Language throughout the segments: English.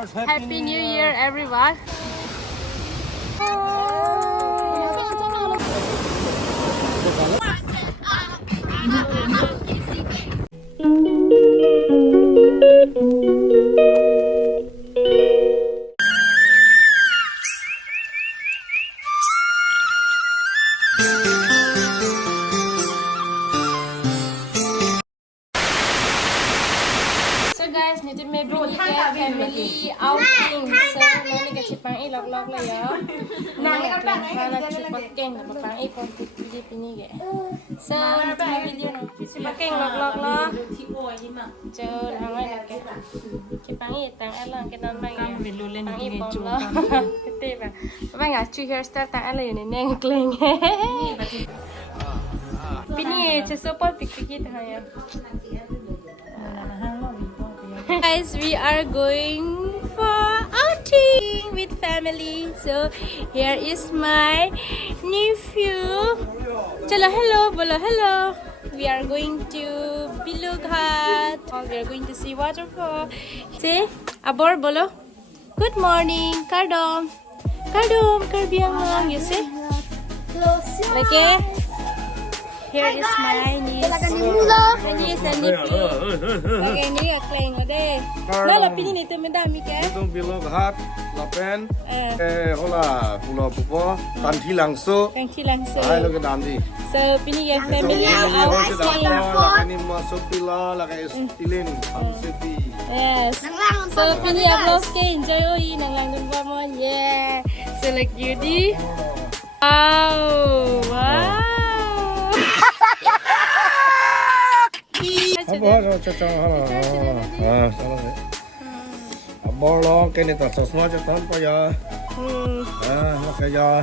Happy New Year, everyone. Guys, nito may binigay family outing. So, nani ka chipang ilog-log lang yun. Nani ka pala chipakeng na mapang ipon pinigay. So, nito may video ng chipakeng log-log lang. So, langay lagi. Chipang itang alang kinan bang yun. Pang ipon lang. Ito ba? Ba nga, 2 hairstyle tang alang yun. Nengkling. Pinigay, chasopon pikpikit haya. Guys, we are going for outing with family. So here is my nephew. Chalo hello, bolo hello. We are going to Bilughat. We are going to see waterfall. Say, abor bolo. Good morning, Kardom. Kardom, Karbi Anglong. You see? Okay. Here is my niece. My niece and nephew. Okay, ini akling ode. Nala pini ni tu mendami ke? Itu Bilughat, Lapen. Hola, Pulau Pupo, Kanti Langso. Kanti Langso. Hai lo ke damdi. So pini ya family outing. Ini masuk pila, lagi istilin, city. Yes. So pini ya vlog ke enjoy oi nang dun ba mo. Yeah. So like you di. Wow. Abor, cocok. Salah. Abor lo, kini tak semua cetan pa ya. Nak ya.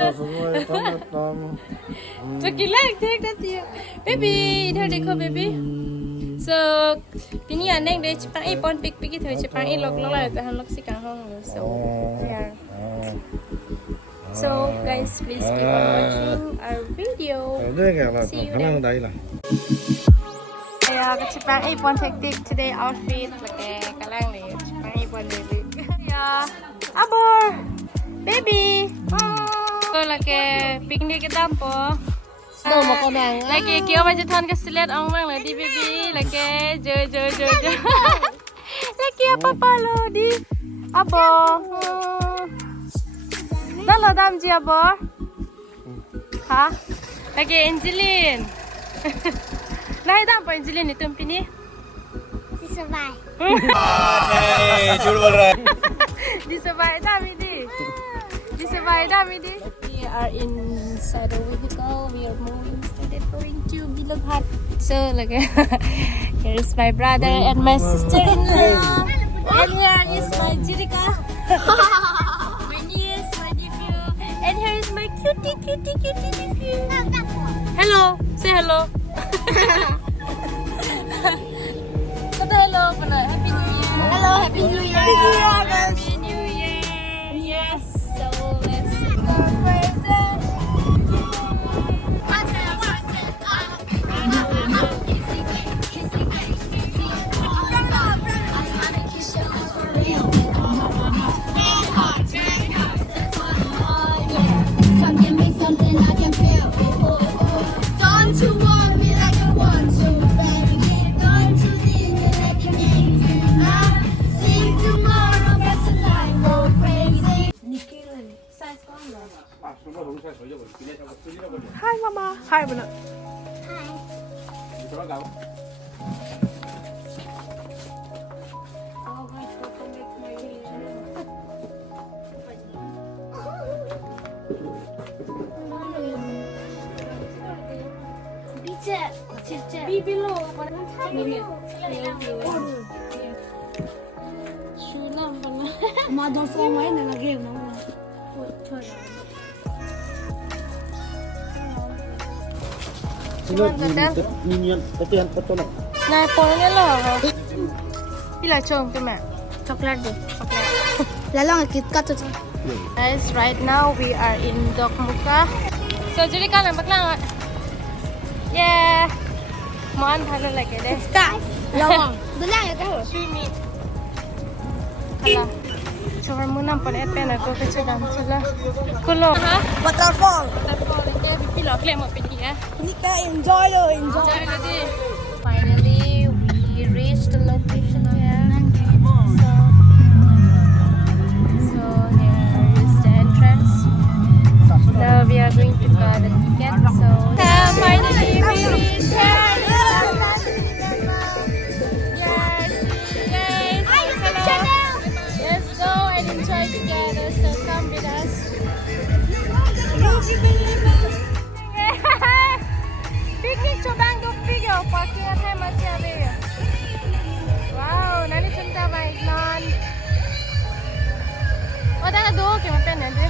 Semua cetan. तो किला देख देती है baby इधर देखो baby so पिनी आने दे चिपा ए pawn pick pick इधर चिपा ए लोग लोग तो हम लोग सिखा होंगे so yeah so guys please keep on watching our video see you then yeah चिपा ए पॉन tactic today outfit lagi kalang ni चिपा ए पॉन baby yeah abor baby so lagi picnic kita po lagi kau macam tuan keselit orang lah di baby lagi jo lagi apa palo di apa dah lah dam je apa ha lagi Angelin naik dam apa Angelin itu pini Disurvive. Disurvive dah midi disurvive dah midi. We are inside the vehicle. We are moving started going to Bilughat. So like here is my brother and my sister-in-law. And here is my Jirika. My niece, my nephew. And here is my cutie nephew. Hello. Say hello. Kata hello. Happy New Year. Hello, Happy New Year. Happy New Year. Yes. So let's celebrate that. Hi mama. Hi bro. Bibi lo. Sunam pernah. Mother for main na lagi na. Minyan, petihan patulak. Nah, pokoknya lo. Bila chong tu mak. Coklat deh, coklat. Lalang KitKat tu. Guys, right now we are in Dokmuka. So jadi kan nampak lang. Yeah. Mohon thalo lagi deh. Guys. Lawang. Dalang ya kau. Swimming. Hala. Coba mu nampak pen aku kecil lah. Kalau Waterfall. waterfall itu pipi lock le mau pergi ya. Ni kau enjoy lo, enjoy. Jangan tadi. Finally, we reached the location here. So here is the entrance. Now we are going to buy the ticket. So finally we reached here. Yes, guys. Hello. Let's go and enjoy together. So come with us. Picnic cobang dupig yo. Pakai apa masih ada ya? Wow, nanti cinta baik non. Oh, dah ada dua kemana nanti?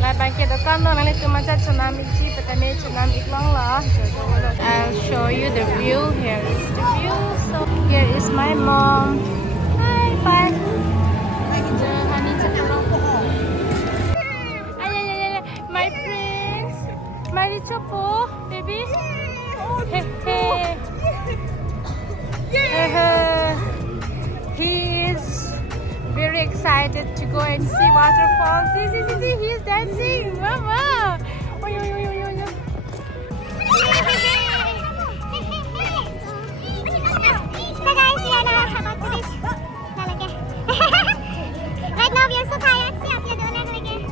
Lai bangkit dekat non nanti cuma tsunami ji, petani tsunami Iklong lah. I'll show you the view. Here is the view. So here is my mom. Hi, bye. My friends, my chopo, baby. Hey, hey. He is very excited to go and see waterfalls. See, he is dancing. Mama. Oh, yo. So guys, we are now about to reach Lalagay. Right now we are so tired. See, up here the Lalagay.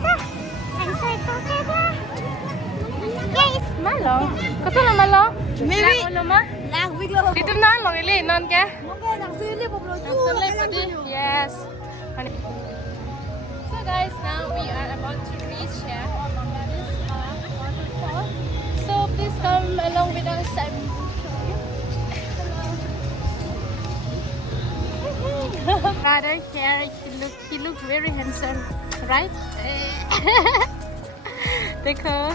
So, I'm so exhausted. Guys, Malong. Kasi na malong? Maybe. Ulo ma? lag video. Dito na long ili non ke? Okay, nagpili po bro. Absolutely pati. Yes. So guys, now we are about to reach here. This waterfall. So please come along with us. Father here, he look very handsome, right? Dekho.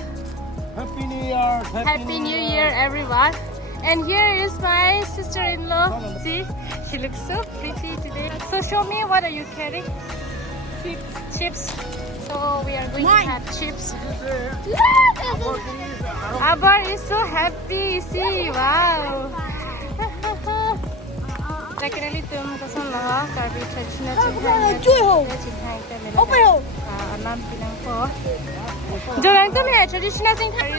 Happy New Year. Happy New Year, everyone. And here is my sister-in-law. See, she looks so pretty today. So show me, what are you carrying? Chips. So we are going to have chips. Abar is so happy. See, wow. Definitely tum kasan lah. Karbi traditional Alam bilang po. Jorang tum hai traditional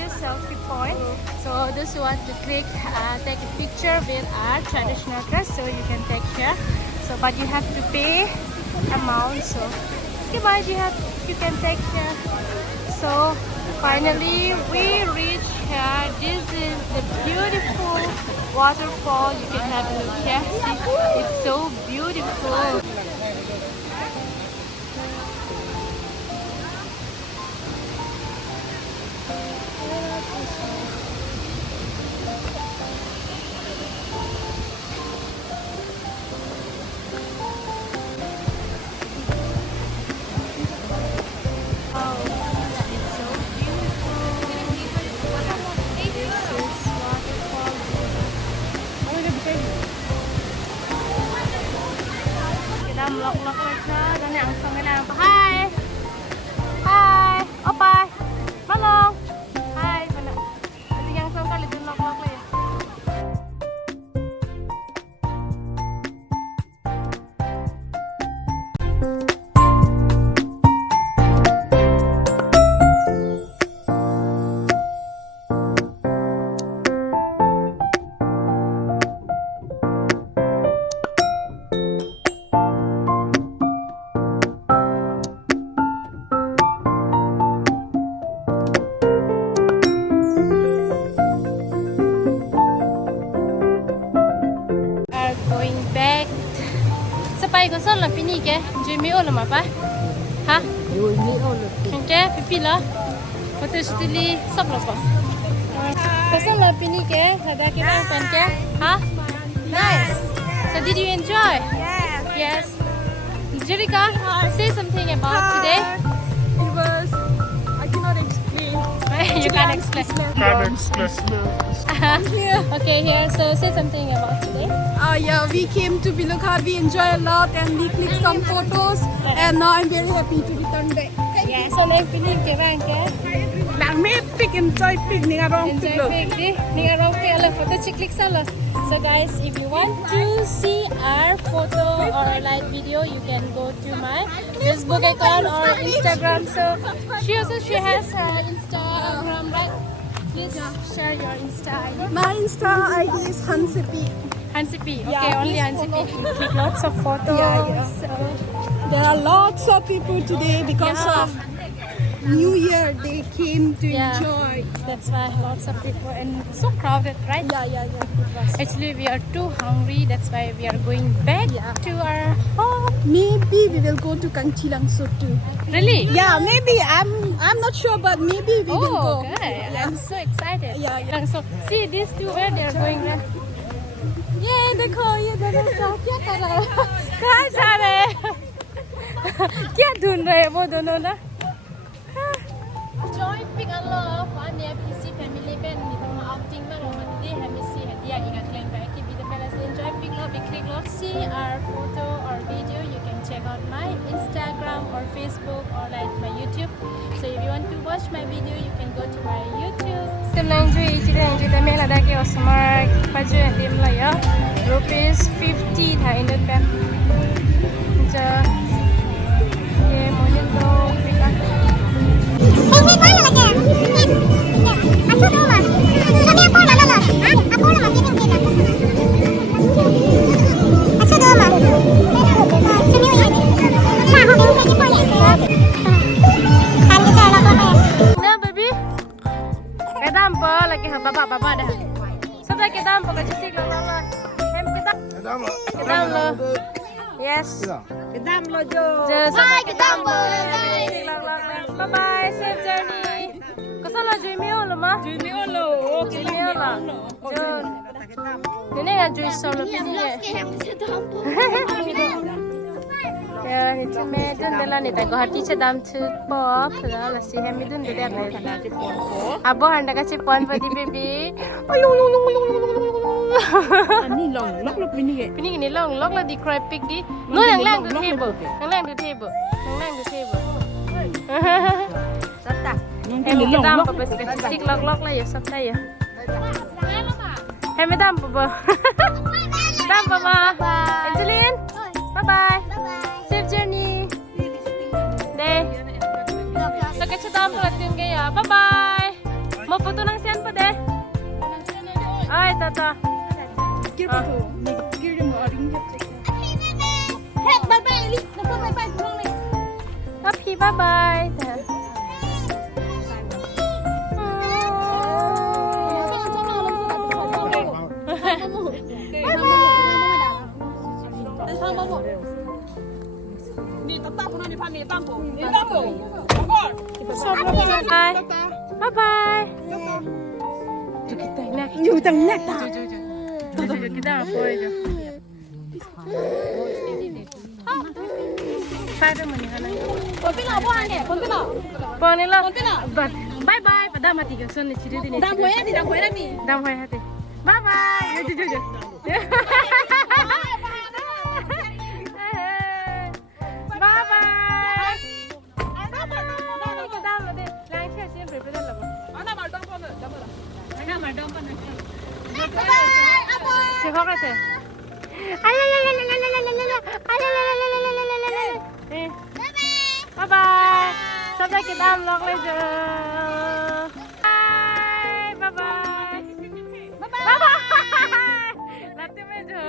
selfie point. So those who want to take a picture with our traditional dress, so you can take here. So but you have to pay amount. So you can take here. So finally we reach here. This is the beautiful waterfall. You can have a look here. See, it's so beautiful. Vlog aja dan yang sangat Hai. Hai. Opa. Malong. Hai. Mana? Ada yang sampai di vlog ya. Ko son la pini ke jemi ola ma pa ha jemi ola ke pipi la foto stili sabla pa ko son la pini ke ada ke bang pen ke ha nice. So did you enjoy? Yes. Jerika, say something about today. It was, I cannot explain. You can't explain. Okay, here. So say something about today. Yeah, we came to Paklongkam. We enjoy a lot and we clicked some photos. And now I'm very happy to return back. Yes. So like feeling ke bang ke? Lang me pick enjoy pick ni arong Enjoy pick lo. pic di. Ning arong pic ala photo click sala. So guys, if you want to see our photo or like video, you can go to my Facebook account or Instagram. So she has her Instagram, right? Please share your Insta ID. My Insta ID is Hansipi. Hansipi. Okay, Yeah, only please Hansipi. follow. Click lots of photos. Yeah. So, There are lots of people today because Yeah. of New Year. They came to Yeah. enjoy. that's why lots of people and so crowded, right? Yeah. It was. Actually, we are too hungry. That's why we are going back Yeah. to our home. Maybe we will go to Kangchilang so too. Really? Yeah, maybe I'm not sure, but maybe we will go. Oh, okay. I'm so excited. Yeah. So, see these two where they are going. Yeah, देखो ये दोनों क्या कर रहे हैं? कहाँ जा रहे हैं? क्या ढूंढ रहे हैं वो दोनों ना? Join Paklongkam one day PC family band ni tong outing na ngomong today kami si hadiah ingat lang ba activity pelas enjoy Paklongkam click lot see our photo or video you can check out my Instagram or Facebook or like my YouTube. So if you want to watch my video you can go to my YouTube. Semlang ju ta mela da ke osmar paju dim la ya rupees 50 tha Indian band. Ja ye mohin do pika Hey, mana lagi? Aku dulu mah. Tapi aku mana lah? Aku lah masih di sini. Aku dulu mah. Sini ya. Nah, aku di sini boleh. Kan kita lah apa? na baby kedam pa lagi ha baba dah sabda kedam pa kaji sig la hem kedam lo yes Kedam lo jo. bye kedam pa bye bye safe journey kasala jimio lo ma Jimmy Olo. jimio la Jun ini nga juice solo pini ya ni chame dun bela ni ta guhati che dam chu pop la la si hem dun de der na abo handa ka chi pon padi baby Ani long lok pini ke. pini ni long lok la di cry pick di no yang lang du table Sata. em cái đam pa bes ka sik lok la ya sab ta ya em dam pa dam pa ma Angeline bye bye safe journey de so ka dam pa tin ke ya bye bye mo photo nang sian pa de ay tata Kira tu. Kira mo ring je. Hey, bye-bye. Bye-bye. happy bye bye Ni tatap pun ni pani tampo. Ni tampo. Bogor. bye bye bye kita nak Ni utang nak ta. kita apa itu saya tu mana nak Pempina buang ke? Pempina. Pon ni lah. Bye bye. Pada mati ke son ni ciri ni. Dam hoya ni. Dam hoy hati. Bye bye. Jo. Bye bye. Kita dah ada. Lain siapa siapa berapa dah lama. Ana mar dam pon. Ana madam pun. Bye-bye. Apa? Siapa kata? Bye bye. Sampai kita vlog lagi. Bye bye. Bye bye. Latih meja.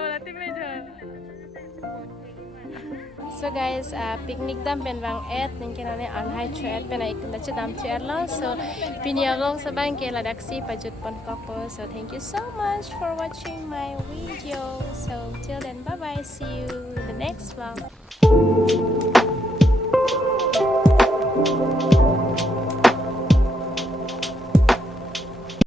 So guys, picnic dam pen bang et ningkin ane anhai chuet pen ai kunda chedam chuet lo. So pinialong sa bang ke ladaksi pajut pon kopo. So thank you so much for watching my video. So till then, bye bye. See you in the next vlog.